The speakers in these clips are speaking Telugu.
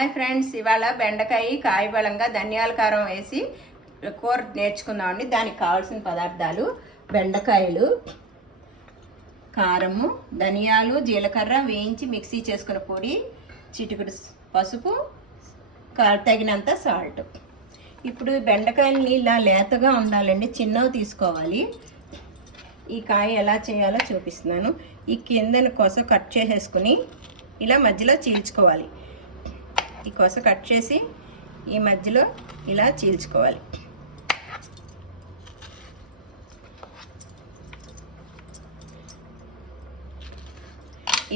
హాయ్ ఫ్రెండ్స్, ఇవాళ బెండకాయ కాయ బలంగా ధనియాల కారం వేసి కూర నేర్చుకుందామండి. దానికి కావాల్సిన పదార్థాలు: బెండకాయలు, కారము, ధనియాలు, జీలకర్ర వేయించి మిక్సీ చేసుకున్న పొడి, చిటికెడు పసుపు, తగినంత సాల్ట్. ఇప్పుడు బెండకాయలని ఇలా లేతగా ఉండాలండి, చిన్నవి తీసుకోవాలి. ఈ కాయ ఎలా చేయాలో చూపిస్తున్నాను. ఈ కిందన కొస కట్ చేసేసుకుని ఇలా మధ్యలో చీల్చుకోవాలి. ఈ కొస కట్ చేసి ఈ మధ్యలో ఇలా చీల్చుకోవాలి.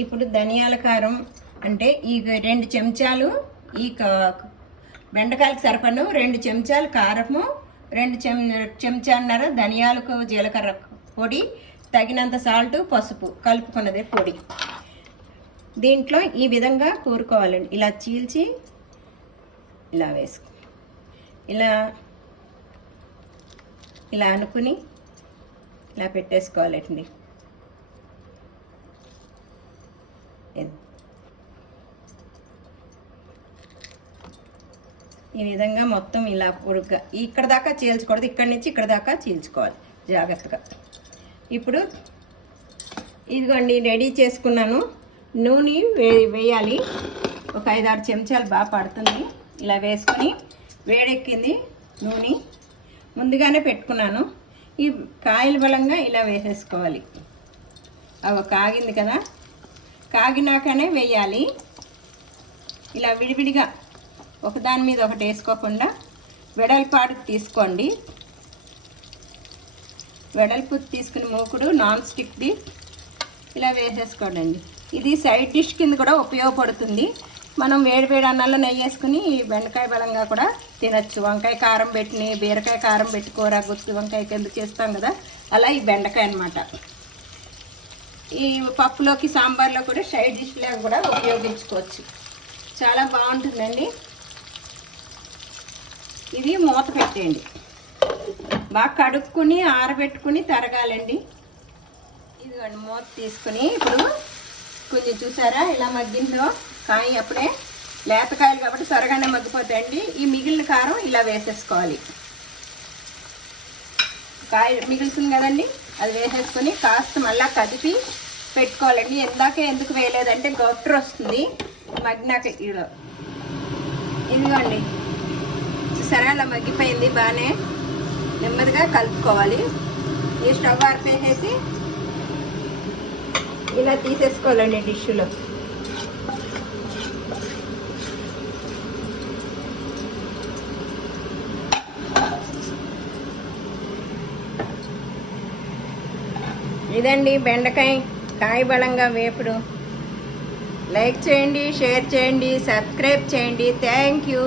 ఇప్పుడు ధనియాల కారం అంటే ఈ 2 చెంచాలు, ఈ బెండకాయలకు సరిపడను 2 చెంచాలు కారము, 2 చెంచాన్నర ధనియాలకు జీలకర్ర పొడి, తగినంత సాల్ట్, పసుపు కలుపుకున్నది పొడి. దీంట్లో ఈ విధంగా కూరుకోవాలండి. ఇలా చీల్చి ఇలా వేసుకో, ఇలా అనుకుని ఇలా పెట్టేసుకోవాలండి. ఈ విధంగా మొత్తం ఇలా పొడుగ్గా ఇక్కడ దాకా చీల్చకూడదు, ఇక్కడి నుంచి ఇక్కడ దాకా చీల్చుకోవాలి జాగ్రత్తగా. ఇప్పుడు ఇదిగోండి రెడీ చేసుకున్నాను. నూనె వేయాలి. ఒక 5-6 చెంచాలు బాగా పడుతుంది. ఇలా వేసుకొని వేడెక్కింది నూనె ముందుగానే పెట్టుకున్నాను. ఈ కాయల బలంగా ఇలా వేసేసుకోవాలి. అవి కాగింది కదా, కాగినాకనే వేయాలి. ఇలా విడివిడిగా ఒకదాని మీద ఒకటి వేసుకోకుండా వెడల్పాటు తీసుకోండి. వెడల్పు తీసుకుని మూకుడు నాన్ స్టిక్ది ఇలా వేసేసుకోండి. ఇది సైడ్ డిష్ కింద కూడా ఉపయోగపడుతుంది. మనం వేడి అన్నాల్లో నెయ్యి వేసుకుని బెండకాయ బలంగా కూడా తినచ్చు. వంకాయ కారం పెట్టిని, బీరకాయ కారం పెట్టి కూర, గుత్తి వంకాయ కింద చేస్తాం కదా, అలా ఈ బెండకాయ అన్నమాట. ఈ పప్పులోకి, సాంబార్లో కూడా సైడ్ డిష్లా కూడా ఉపయోగించుకోవచ్చు. చాలా బాగుంటుందండి. ఇది మూత పెట్టేయండి. బాగా కడుక్కుని ఆరబెట్టుకుని తరగాలండి. ఇదిగోండి మూత తీసుకుని ఇప్పుడు కొంచెం చూసారా ఇలా మగ్గిందో కాయ. అప్పుడే లేతకాయలు కాబట్టి త్వరగానే మగ్గిపోతాయండి. ఈ మిగిలిన కారం ఇలా వేసేసుకోవాలి. కాయ మిగులుతుంది కదండి, అది వేసేసుకొని కాస్త మళ్ళీ కదిపి పెట్టుకోవాలండి. ఇందాకే ఎందుకు వేయలేదంటే గొట్టరు వస్తుంది మగ్గినాక. ఇదిగోండి చూసారా అలా మగ్గిపోయింది. బాగానే నెమ్మదిగా కలుపుకోవాలి. ఈ స్టవ్ ఆర్పేసేసి ఇలా తీసేసుకోవాలండి డిష్లో. ఇదండి బెండకాయ కాయ బలంగా వేపుడు. లైక్ చేయండి, షేర్ చేయండి, సబ్స్క్రైబ్ చేయండి. Thank you.